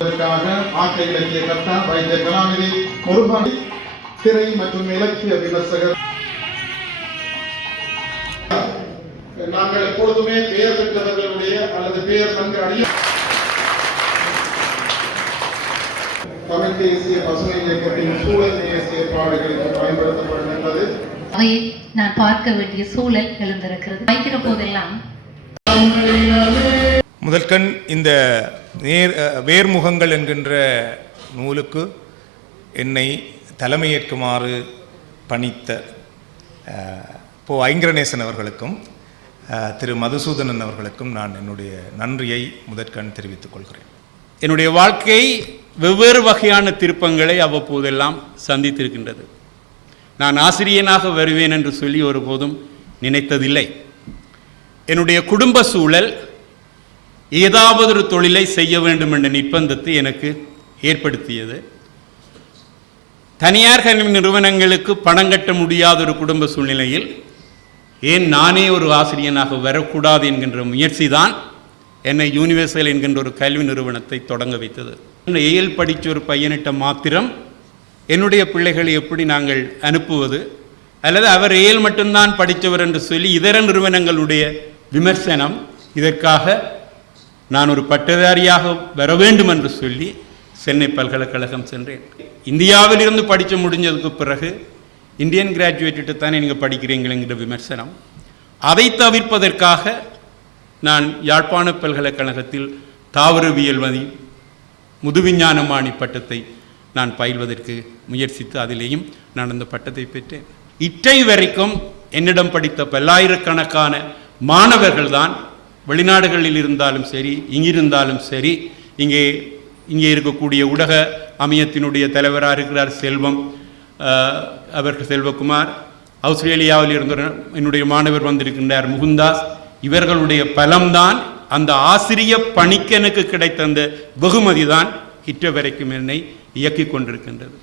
ஆக்க இலக்கிய கர்த்தா வைத்திய கலாநிதி முருகன், திரை மற்றும் இலக்கிய விமர்சகர். நாங்கள் எப்பொழுதுமே பெயர் பெற்றவர்களுடைய அல்லது பெயர் தங்க அணிய தமிழ் தேசிய பசுமை இயக்கத்தின் சூழல் தேசிய பாடல்களுக்கு பயன்படுத்தப்படுகின்றது. அவையை நான் பார்க்க வேண்டிய சூழல் எழுந்திருக்கிறது. வைக்கிற போதெல்லாம் முதற்கண் இந்த வேர்முகங்கள் என்கின்ற நூலுக்கு என்னை தலைமையேற்குமாறு பணித்த ஐங்கரநேசன் அவர்களுக்கும் திரு மதுசூதனன் அவர்களுக்கும் நான் என்னுடைய நன்றியை முதற்கண் தெரிவித்துக் கொள்கிறேன். என்னுடைய வாழ்க்கை வெவ்வேறு வகையான திருப்பங்களை அவ்வப்போதெல்லாம் சந்தித்திருக்கின்றது. நான் ஆசிரியனாக வருவேன் என்று சொல்லி ஒருபோதும் நினைத்ததில்லை. என்னுடைய குடும்ப சூழல் ஏதாவது ஒரு தொழிலை செய்ய வேண்டும் என்ற நிர்பந்தத்தை எனக்கு ஏற்படுத்தியது. தனியார் கல்வி நிறுவனங்களுக்கு பணம் கட்ட முடியாத ஒரு குடும்ப சூழ்நிலையில் ஏன் நானே ஒரு ஆசிரியனாக வரக்கூடாது என்கின்ற முயற்சி தான் என்னை யூனிவர்சல் என்கின்ற ஒரு கல்வி நிறுவனத்தை தொடங்க வைத்தது. ஏஎல் படித்த ஒரு பையனிட்ட மாத்திரம் என்னுடைய பிள்ளைகளை எப்படி நாங்கள் அனுப்புவது, அல்லது அவர் ஏஎல் மட்டும்தான் படித்தவர் என்று சொல்லி இதர நிறுவனங்களுடைய விமர்சனம், இதற்காக நான் ஒரு பட்டதாரியாக வர வேண்டும் என்று சொல்லி சென்னை பல்கலைக்கழகம் சென்றேன். இந்தியாவில் இருந்து படித்து முடிஞ்சதுக்கு பிறகு இந்தியன் கிராஜுவேட்டு தானே நீங்கள் படிக்கிறீங்களேங்கிற விமர்சனம், அதை தவிர்ப்பதற்காக நான் யாழ்ப்பாண பல்கலைக்கழகத்தில் தாவரவியல் முதுவிஞ்ஞானமானி பட்டத்தை நான் பயில்வதற்கு முயற்சித்து அதிலேயும் நான் அந்த பட்டத்தை பெற்றேன். இற்றை வரைக்கும் என்னிடம் படித்த பல்லாயிரக்கணக்கான மாணவர்கள் தான் வெளிநாடுகளில் இருந்தாலும் சரி, இங்கிருந்தாலும் சரி, இங்கே இருக்கக்கூடிய ஊடக அமையத்தினுடைய தலைவராக இருக்கிறார் செல்வம், அவர்கள் செல்வகுமார், ஆஸ்திரேலியாவில் இருந்த என்னுடைய மாணவர் வந்திருக்கின்றார் முகுந்தாஸ், இவர்களுடைய பலம்தான், அந்த ஆசிரிய பணிக்கு எனக்கு கிடைத்த அந்த வெகுமதி தான் இற்ற வரைக்கும் என்னை இயக்கிக் கொண்டிருக்கின்றது.